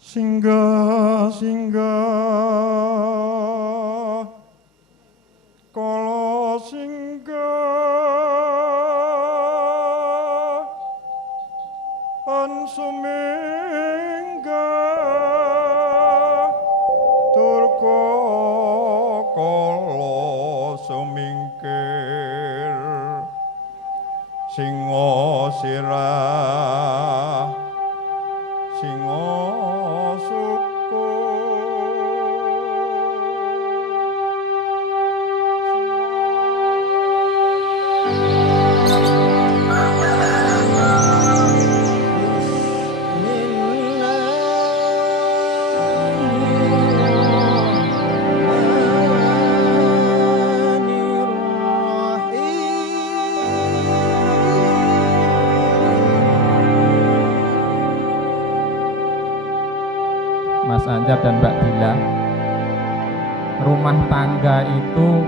Singgah singgah kala singgah an suminggah turko kala sumingkir singo sirah singo Mas Anjar dan Mbak Dila, rumah tangga itu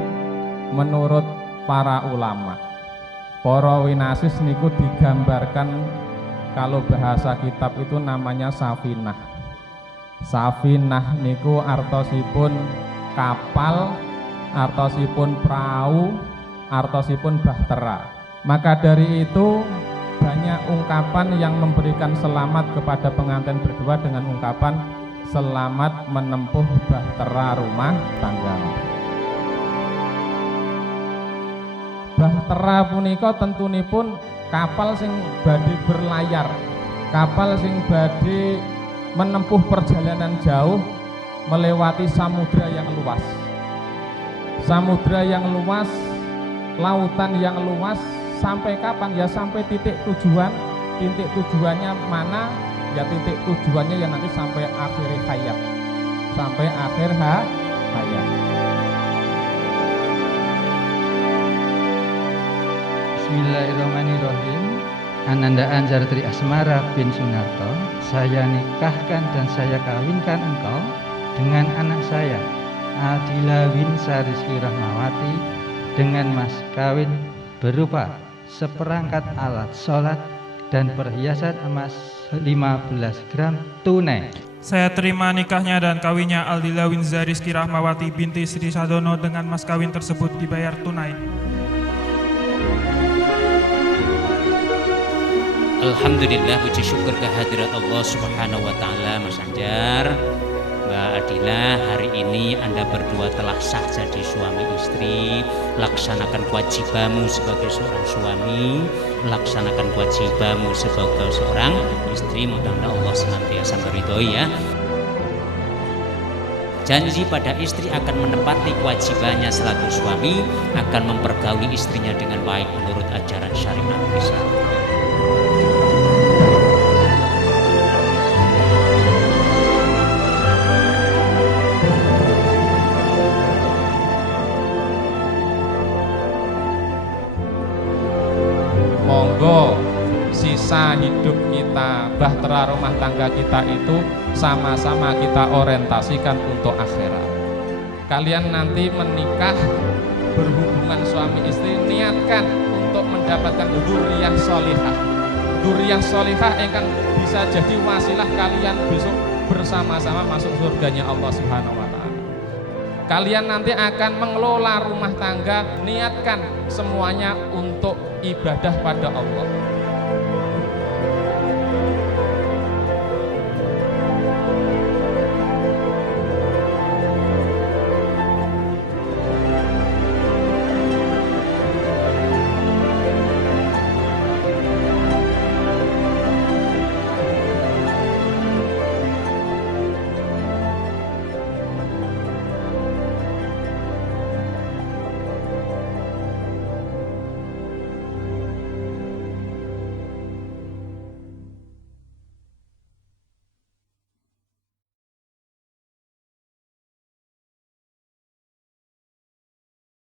menurut para ulama, para winasis niku digambarkan, kalau bahasa kitab itu namanya safinah. Safinah niku artosipun kapal, artosipun perahu, artosipun bahtera. Maka dari itu banyak ungkapan yang memberikan selamat kepada pengantin berdua dengan ungkapan selamat menempuh bahtera rumah tangga. Bahtera punika tentunipun kapal sing badhe berlayar, kapal sing badhe menempuh perjalanan jauh melewati samudra yang luas. Samudra yang luas, lautan yang luas, sampai kapan? Ya sampai titik tujuan. Titik tujuannya mana? Ya titik tujuannya ya nanti sampai akhir hayat, sampai akhir hayat. Bismillahirrahmanirrahim. Ananda Anjar Tri Asmara bin Sunarto, saya nikahkan dan saya kawinkan engkau dengan anak saya Adila Winsa Rizky Rahmawati dengan mas kawin berupa seperangkat alat sholat dan perhiasan emas 15 gram tunai. Saya terima nikahnya dan kawinnya Aldila Winza Rizky Rahmawati binti Sri Sadono dengan mas kawin tersebut dibayar tunai. Alhamdulillah, puji syukur kehadirat Allah Subhanahu wa taala. Mas Anjar, Mbak Adila, hari ini Anda berdua telah sah jadi suami istri. Laksanakan kewajibanmu sebagai seorang suami, laksanakan kewajibanmu sebagai seorang istri. Mudah-mudahan Allah senantiasa meridhoi ya. Janji pada istri akan menepati kewajibannya selaku suami, akan mempergauli istrinya dengan baik menurut ajaran syariat Islam. Monggo sisa hidup kita, bahtera rumah tangga kita itu sama-sama kita orientasikan untuk akhirat. Kalian nanti menikah, berhubungan suami istri, niatkan untuk mendapatkan dzurriyyah sholihah. Dzurriyyah sholihah yang bisa jadi wasilah kalian besok bersama-sama masuk surganya Allah Subhanahu wa taala. Kalian nanti akan mengelola rumah tangga, niatkan semuanya untuk ibadah pada Allah.